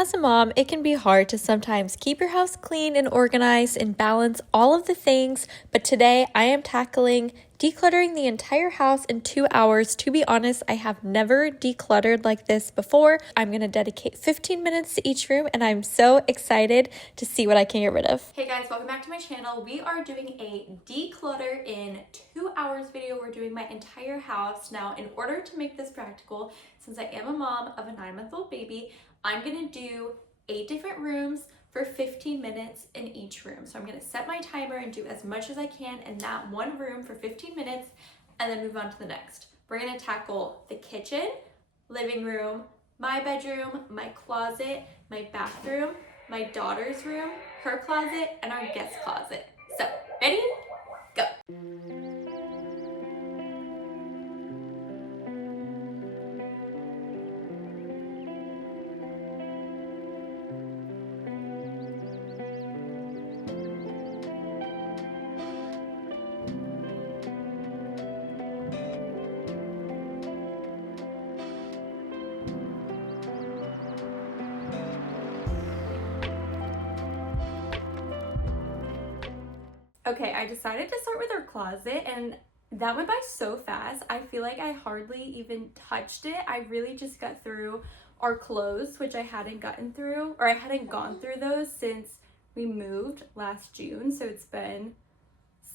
As a mom, it can be hard to sometimes keep your house clean and organized and balance all of the things, but today I am tackling decluttering the entire house in 2 hours. To be honest, I have never decluttered like this before. I'm going to dedicate 15 minutes to each room, and I'm so excited to see what I can get rid of. Hey guys, welcome back to my channel. We are doing a declutter in 2 hours video. We're doing my entire house. Now, in order to make this practical, since I am a mom of a 9-month-old baby, I'm gonna do 8 different rooms for 15 minutes in each room. So I'm gonna set my timer and do as much as I can in that one room for 15 minutes and then move on to the next. We're gonna tackle the kitchen, living room, my bedroom, my closet, my bathroom, my daughter's room, her closet, and our guest closet. So, ready? Go. Okay, I decided to start with our closet, and that went by so fast. I feel like I hardly even touched it. I really just got through our clothes, which I hadn't gotten through, or I hadn't gone through those since we moved last June. So it's been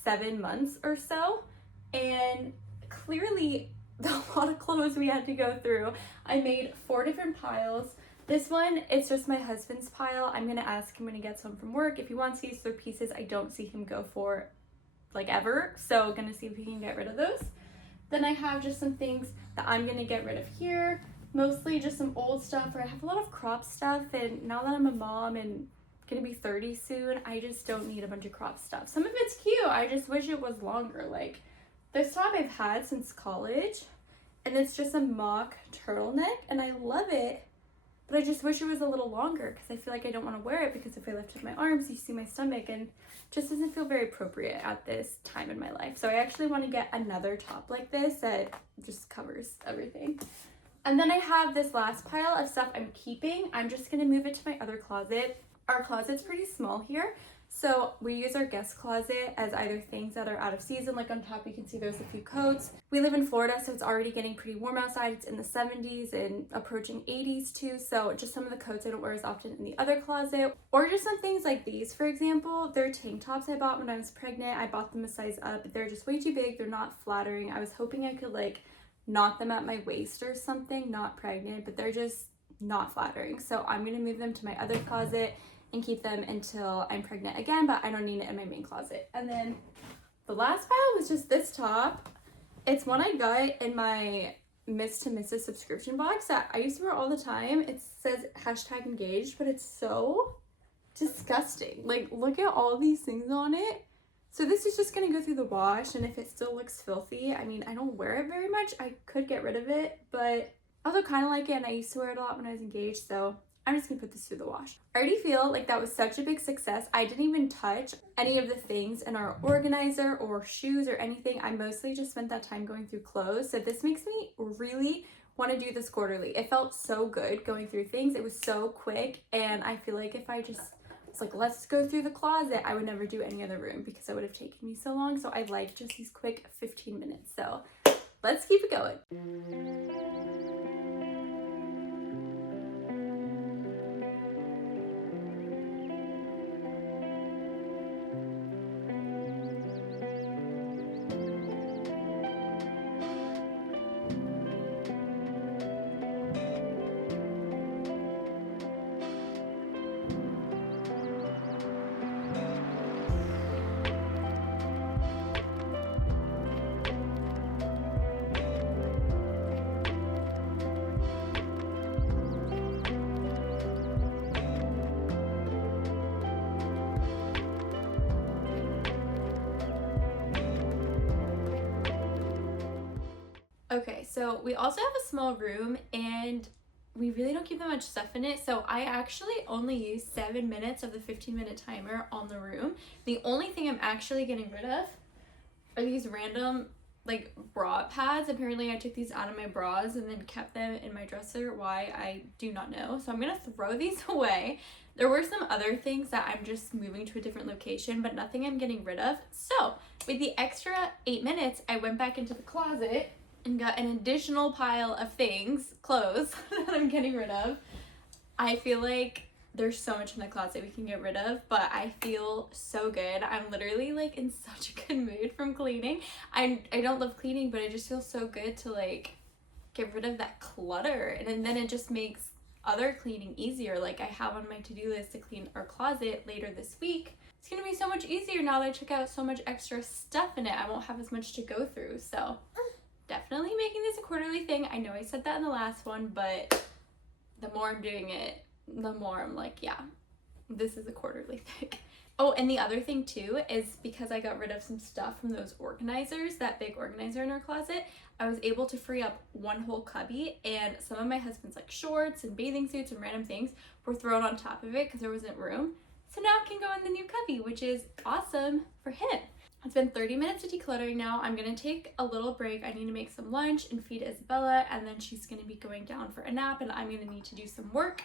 7 months or so, and clearly a lot of clothes we had to go through. I made 4 different piles. This one, it's just my husband's pile. I'm gonna ask him when he gets home from work if he wants these. They're pieces I don't see him go for like ever, so gonna see if he can get rid of those. Then I have just some things that I'm gonna get rid of here, mostly just some old stuff, or I have a lot of crop stuff, and now that I'm a mom and gonna be 30 soon, I just don't need a bunch of crop stuff. Some of it's cute, I just wish it was longer. Like this top I've had since college, and it's just a mock turtleneck, and I love it. But I just wish it was a little longer because I feel like I don't want to wear it, because if I lifted my arms, you see my stomach, and it just doesn't feel very appropriate at this time in my life. So I actually want to get another top like this that just covers everything. And then I have this last pile of stuff I'm keeping. I'm just going to move it to my other closet. Our closet's pretty small here, so we use our guest closet as either things that are out of season. Like on top you can see there's a few coats. We live in Florida, so it's already getting pretty warm outside. It's in the 70s and approaching 80s too, so just some of the coats I don't wear as often in the other closet. Or just some things like these, for example. They're tank tops I bought when I was pregnant. I bought them a size up, but they're just way too big. They're not flattering. I was hoping I could like knot them at my waist or something, not pregnant, but they're just not flattering. So I'm gonna move them to my other closet and keep them until I'm pregnant again, but I don't need it in my main closet. And then the last pile was just this top. It's one I got in my Miss to Mrs. subscription box that I used to wear all the time. It says #engaged, but it's so disgusting. Like, look at all these things on it. So this is just gonna go through the wash, and if it still looks filthy, I mean, I don't wear it very much. I could get rid of it, but I also kind of like it, and I used to wear it a lot when I was engaged, so I'm just gonna put this through the wash. I already feel like that was such a big success. I didn't even touch any of the things in our organizer or shoes or anything. I mostly just spent that time going through clothes. So this makes me really want to do this quarterly. It felt so good going through things. It was so quick, and I feel like if I just was like, let's go through the closet, I would never do any other room because it would have taken me so long. So I like just these quick 15 minutes. So let's keep it going. Okay, so we also have a small room, and we really don't keep that much stuff in it. So I actually only use 7 minutes of the 15-minute timer on the room. The only thing I'm actually getting rid of are these random like bra pads. Apparently I took these out of my bras and then kept them in my dresser. Why, I do not know. So I'm gonna throw these away. There were some other things that I'm just moving to a different location, but nothing I'm getting rid of. So with the extra 8 minutes, I went back into the closet and got an additional pile of things, clothes, that I'm getting rid of. I feel like there's so much in the closet we can get rid of, but I feel so good. I'm literally like in such a good mood from cleaning. I don't love cleaning, but it just feels so good to like get rid of that clutter, and then it just makes other cleaning easier. Like I have on my to-do list to clean our closet later this week. It's gonna be so much easier now that I took out so much extra stuff in it. I won't have as much to go through. So definitely making this a quarterly thing. I know I said that in the last one, but the more I'm doing it, the more I'm like, yeah, this is a quarterly thing. Oh, and the other thing too is because I got rid of some stuff from those organizers, that big organizer in our closet, I was able to free up one whole cubby, and some of my husband's like shorts and bathing suits and random things were thrown on top of it because there wasn't room. So now it can go in the new cubby, which is awesome for him. It's been 30 minutes of decluttering now. I'm gonna take a little break. I need to make some lunch and feed Isabella, and then she's gonna be going down for a nap, and I'm gonna need to do some work.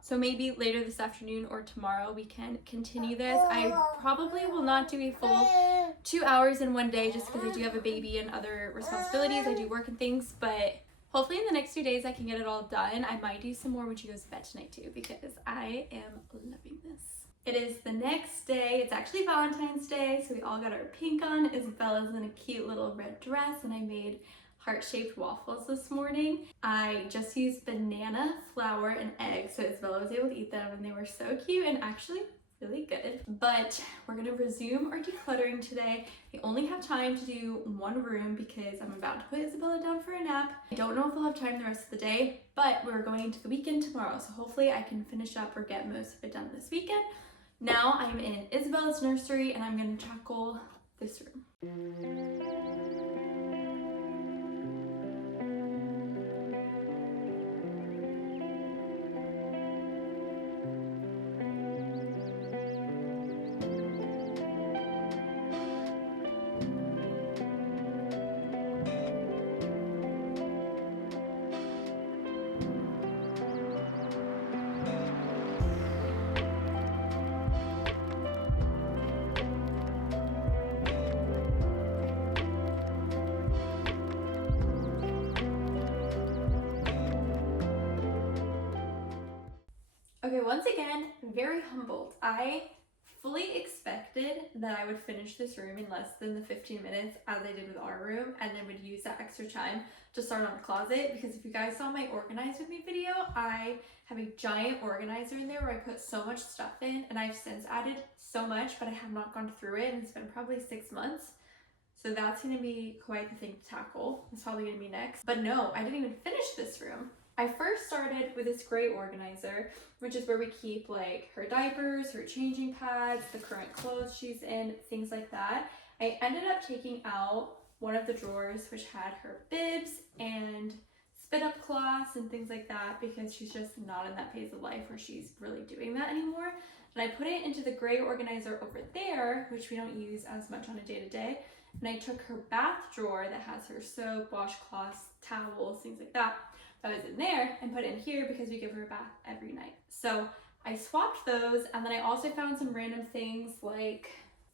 So maybe later this afternoon or tomorrow we can continue this. I probably will not do a full 2 hours in one day just because I do have a baby and other responsibilities. I do work and things, but hopefully in the next 2 days I can get it all done. I might do some more when she goes to bed tonight too, because I am loving this. It is the next day. It's actually Valentine's Day, so we all got our pink on. Isabella's in a cute little red dress, and I made heart-shaped waffles this morning. I just used banana, flour, and eggs, so Isabella was able to eat them, and they were so cute and actually really good. But we're gonna resume our decluttering today. I only have time to do one room because I'm about to put Isabella down for a nap. I don't know if we'll have time the rest of the day, but we're going to the weekend tomorrow, so hopefully I can finish up or get most of it done this weekend. Now I'm in Isabella's nursery, and I'm gonna tackle this room. Okay, once again, very humbled. I fully expected that I would finish this room in less than the 15 minutes as I did with our room, and then would use that extra time to start on the closet, because if you guys saw my Organize With Me video, I have a giant organizer in there where I put so much stuff in, and I've since added so much, but I have not gone through it, and it's been probably 6 months. So that's gonna be quite the thing to tackle. It's probably gonna be next. But no, I didn't even finish this room. I first started with this gray organizer, which is where we keep like her diapers, her changing pads, the current clothes she's in, things like that. I ended up taking out one of the drawers which had her bibs and spit up cloths and things like that, because she's just not in that phase of life where she's really doing that anymore. And I put it into the gray organizer over there, which we don't use as much on a day-to-day. And I took her bath drawer that has her soap, washcloths, towels, things like that, that was in there, and put it in here because we give her a bath every night. So I swapped those, and then I also found some random things like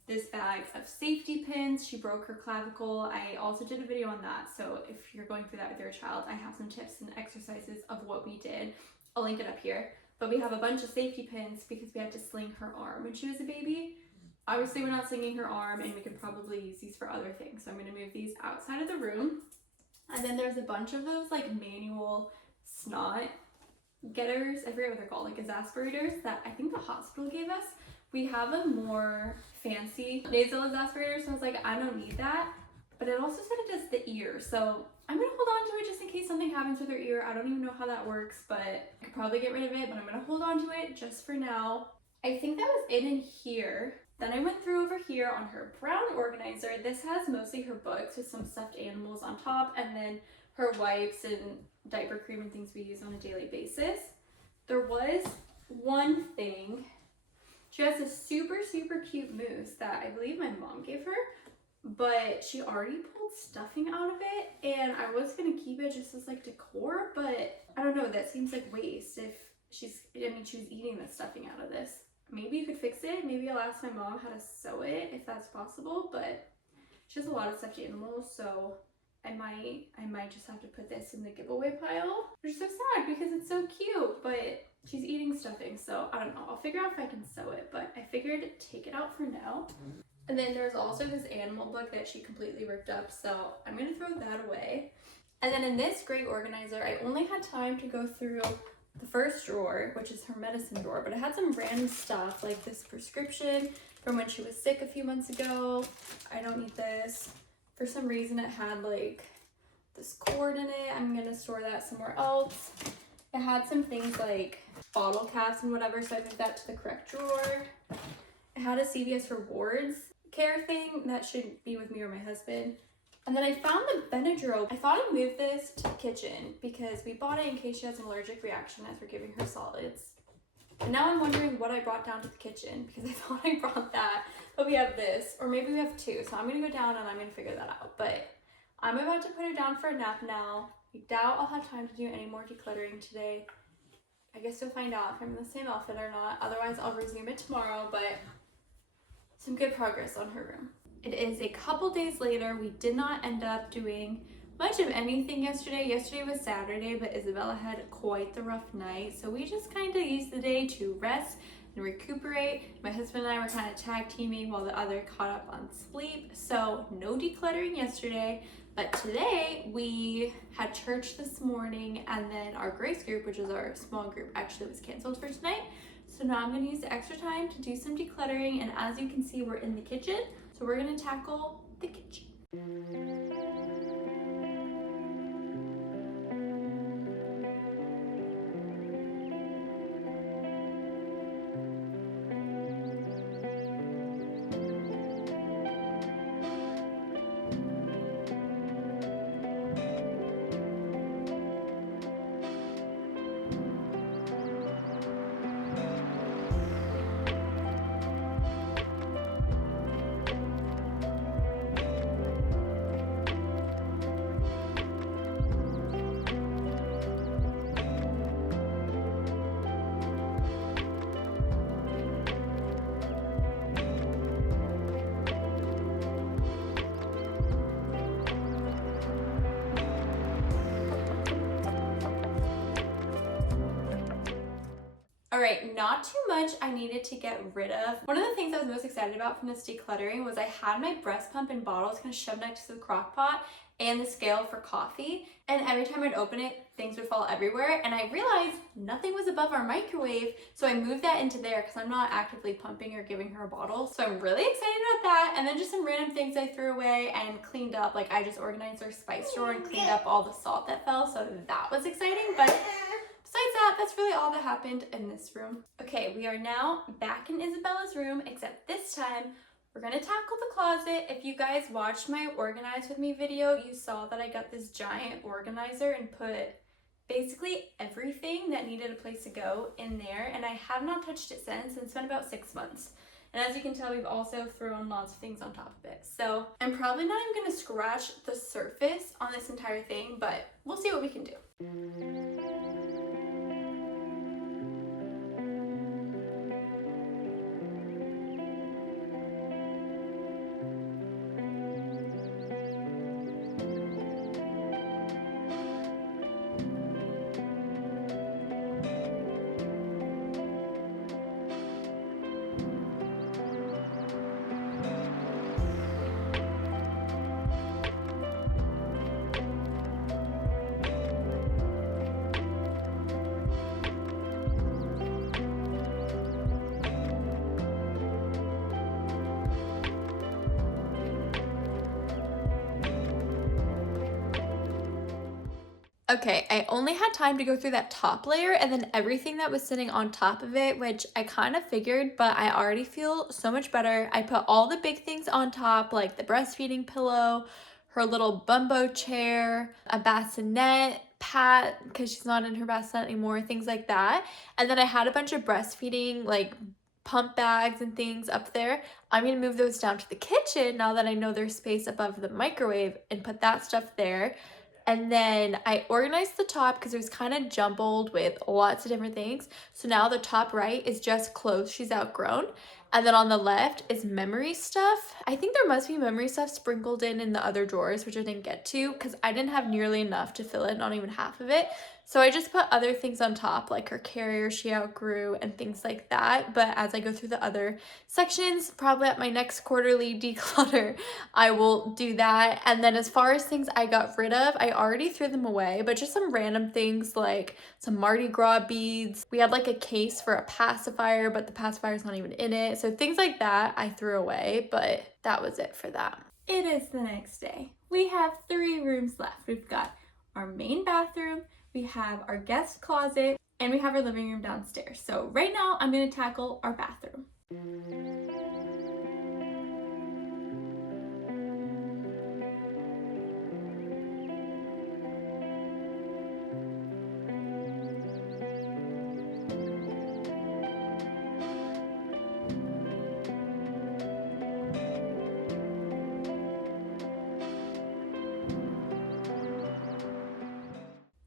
this bag of safety pins. She broke her clavicle. I also did a video on that, so if you're going through that with your child, I have some tips and exercises of what we did. I'll link it up here. But we have a bunch of safety pins because we had to sling her arm when she was a baby. Obviously we're not slinging her arm, and we can probably use these for other things. So I'm gonna move these outside of the room. And then there's a bunch of those like manual snot getters, I forget what they're called, like exasperators, that I think the hospital gave us. We have a more fancy nasal exasperator, so I was like, I don't need that. But it also said it does the ear, so I'm gonna hold on to it just in case something happens with her ear. I don't even know how that works, but I could probably get rid of it, but I'm gonna hold on to it just for now. I think that was it in here. Then I went through over here on her brown organizer. This has mostly her books with some stuffed animals on top, and then her wipes and diaper cream and things we use on a daily basis. There was one thing. She has a super, super cute moose that I believe my mom gave her. but she already pulled stuffing out of it, and I was gonna keep it just as like decor, but I don't know, that seems like waste if she's, I mean, she was eating the stuffing out of this. Maybe you could fix it. Maybe I'll ask my mom how to sew it if that's possible, but she has a lot of stuffed animals, so I might just have to put this in the giveaway pile, which is so sad because it's so cute, but she's eating stuffing, so I don't know. I'll figure out if I can sew it, but I figured take it out for now. And then there's also this animal book that she completely ripped up, so I'm gonna throw that away. And then in this great organizer, I only had time to go through the first drawer, which is her medicine drawer, but it had some random stuff like this prescription from when she was sick a few months ago. I don't need this. For some reason it had like this cord in it. I'm gonna store that somewhere else. It had some things like bottle caps and whatever, so I moved that to the correct drawer. It had a CVS Rewards care thing that should be with me or my husband. And then I found the Benadryl. I thought I'd move this to the kitchen because we bought it in case she has an allergic reaction as we're giving her solids. And now I'm wondering what I brought down to the kitchen because I thought I brought that, but we have this, or maybe we have two. So I'm gonna go down and I'm gonna figure that out. But I'm about to put her down for a nap now. I doubt I'll have time to do any more decluttering today. I guess you'll find out if I'm in the same outfit or not. Otherwise, I'll resume it tomorrow, but some good progress on her room. It is a couple days later. We did not end up doing much of anything yesterday. Yesterday was Saturday, but Isabella had quite the rough night. So we just kind of used the day to rest and recuperate. My husband and I were kind of tag teaming while the other caught up on sleep. So no decluttering yesterday. But today we had church this morning, and then our grace group, which is our small group, actually was canceled for tonight. So now I'm gonna use the extra time to do some decluttering, and as you can see, we're in the kitchen. So we're gonna tackle the kitchen. All right, not too much I needed to get rid of. One of the things I was most excited about from this decluttering was I had my breast pump and bottles kind of shoved next to the crock pot and the scale for coffee. And every time I'd open it, things would fall everywhere. And I realized nothing was above our microwave. So I moved that into there because I'm not actively pumping or giving her a bottle. So I'm really excited about that. And then just some random things I threw away and cleaned up. Like I just organized our spice drawer and cleaned up all the salt that fell. So that was exciting. But besides that, that's really all that happened in this room. Okay, we are now back in Isabella's room, except this time we're gonna tackle the closet. If you guys watched my Organize With Me video, you saw that I got this giant organizer and put basically everything that needed a place to go in there, and I have not touched it since, and it's been about 6 months. And as you can tell, we've also thrown lots of things on top of it. So I'm probably not even gonna scratch the surface on this entire thing, but we'll see what we can do. Okay, I only had time to go through that top layer and then everything that was sitting on top of it, which I kind of figured, but I already feel so much better. I put all the big things on top, like the breastfeeding pillow, her little bumbo chair, a bassinet, Pat, because she's not in her bassinet anymore, things like that. And then I had a bunch of breastfeeding, like, pump bags and things up there. I'm gonna move those down to the kitchen now that I know there's space above the microwave and put that stuff there. And then I organized the top because it was kind of jumbled with lots of different things. So now the top right is just clothes she's outgrown. And then on the left is memory stuff. I think there must be memory stuff sprinkled in the other drawers, which I didn't get to because I didn't have nearly enough to fill it, not even half of it. So I just put other things on top, like her carrier she outgrew and things like that. But as I go through the other sections, probably at my next quarterly declutter, I will do that. And then as far as things I got rid of, I already threw them away, but just some random things like some Mardi Gras beads. We had like a case for a pacifier, but the pacifier's not even in it. So things like that I threw away, but that was it for that. It is the next day. We have 3 rooms left. We've got our main bathroom, we have our guest closet, and we have our living room downstairs. So right now I'm going to tackle our bathroom.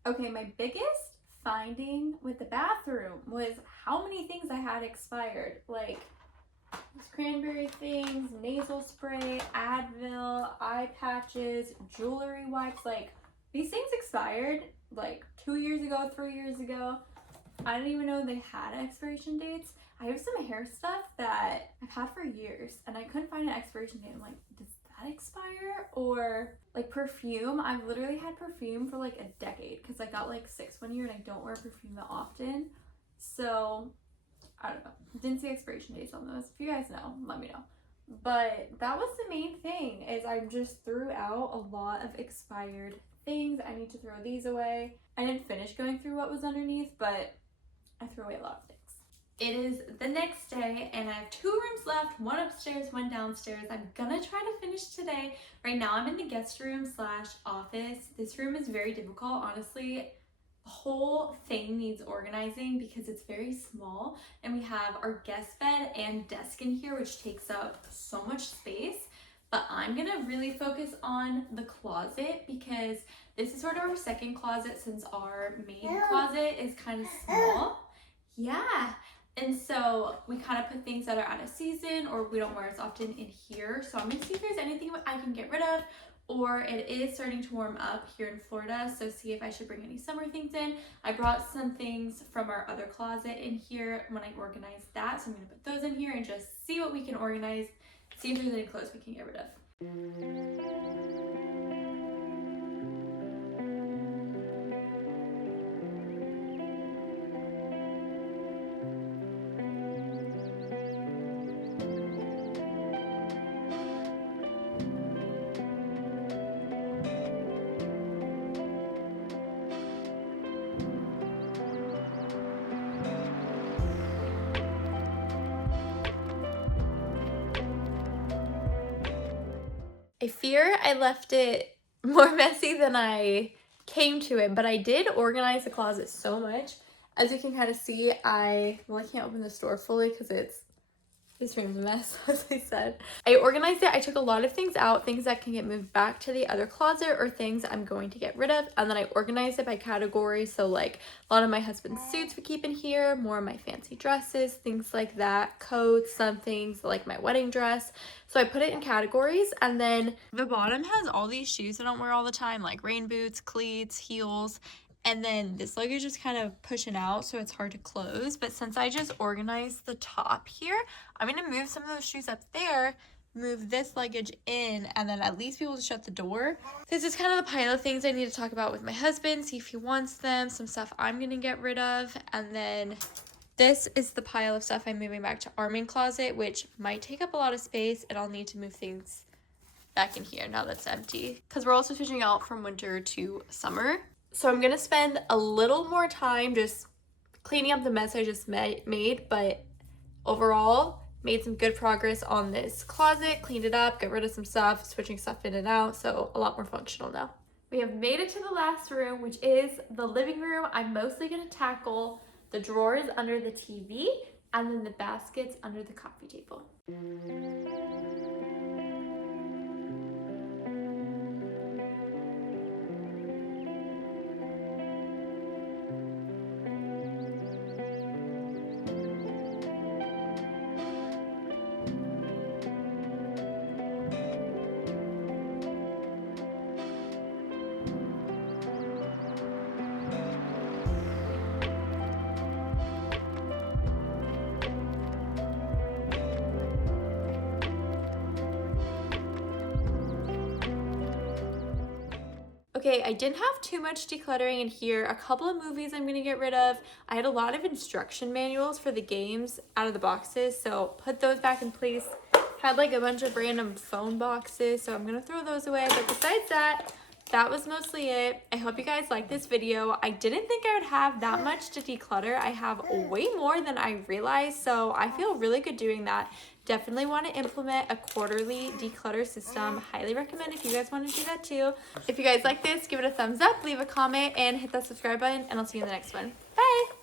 Okay, my biggest finding with the bathroom was how many things I had expired. Like these cranberry things, nasal spray, Advil, eye patches, jewelry wipes. Like these things expired like 2 years ago, 3 years ago. I didn't even know they had expiration dates. I have some hair stuff that I've had for years and I couldn't find an expiration date. I'm like, does that expire? Or like perfume. I've literally had perfume for like a decade because I got like 6 one year and I don't wear perfume that often. So I don't know. Didn't see expiration dates on those. If you guys know, let me know. But that was the main thing is I just threw out a lot of expired things. I need to throw these away. I didn't finish going through what was underneath, but I threw away a lot of things. It is the next day and I have 2 rooms left, one upstairs, one downstairs. I'm gonna try to finish today. Right now I'm in the guest room / office. This room is very difficult, honestly. The whole thing needs organizing because it's very small and we have our guest bed and desk in here, which takes up so much space. But I'm gonna really focus on the closet because this is sort of our second closet since our main closet is kind of small. Yeah. And so we kind of put things that are out of season or we don't wear as often in here. So I'm gonna see if there's anything I can get rid of, or it is starting to warm up here in Florida. So see if I should bring any summer things in. I brought some things from our other closet in here when I organized that. So I'm gonna put those in here and just see what we can organize, see if there's any clothes we can get rid of. I fear I left it more messy than I came to it, but I did organize the closet so much. As you can kind of see, I can't open this door fully because this room's a mess, as I said. I organized it. I took a lot of things out, things that can get moved back to the other closet or things I'm going to get rid of. And then I organized it by category. So like a lot of my husband's suits we keep in here, more of my fancy dresses, things like that, coats, some things like my wedding dress. So I put it in categories, and then the bottom has all these shoes I don't wear all the time, like rain boots, cleats, heels. And then this luggage is kind of pushing out, so it's hard to close. But since I just organized the top here, I'm going to move some of those shoes up there, move this luggage in, and then at least be able to shut the door. This is kind of the pile of things I need to talk about with my husband, see if he wants them, some stuff I'm going to get rid of. And then this is the pile of stuff I'm moving back to our main closet, which might take up a lot of space, and I'll need to move things back in here now that's empty. Because we're also switching out from winter to summer. So I'm going to spend a little more time just cleaning up the mess I just made, but overall made some good progress on this closet, cleaned it up, got rid of some stuff, switching stuff in and out, so a lot more functional now. We have made it to the last room, which is the living room. I'm mostly going to tackle the drawers under the TV and then the baskets under the coffee table. Okay, I didn't have too much decluttering in here. A couple of movies I'm gonna get rid of. I had a lot of instruction manuals for the games out of the boxes, so put those back in place. Had like a bunch of random phone boxes, so I'm gonna throw those away. But besides that, that was mostly it. I hope you guys liked this video. I didn't think I would have that much to declutter. I have way more than I realized, so I feel really good doing that. Definitely want to implement a quarterly declutter system. Highly recommend if you guys want to do that too. If you guys like this, give it a thumbs up, leave a comment, and hit that subscribe button, and I'll see you in the next one. Bye!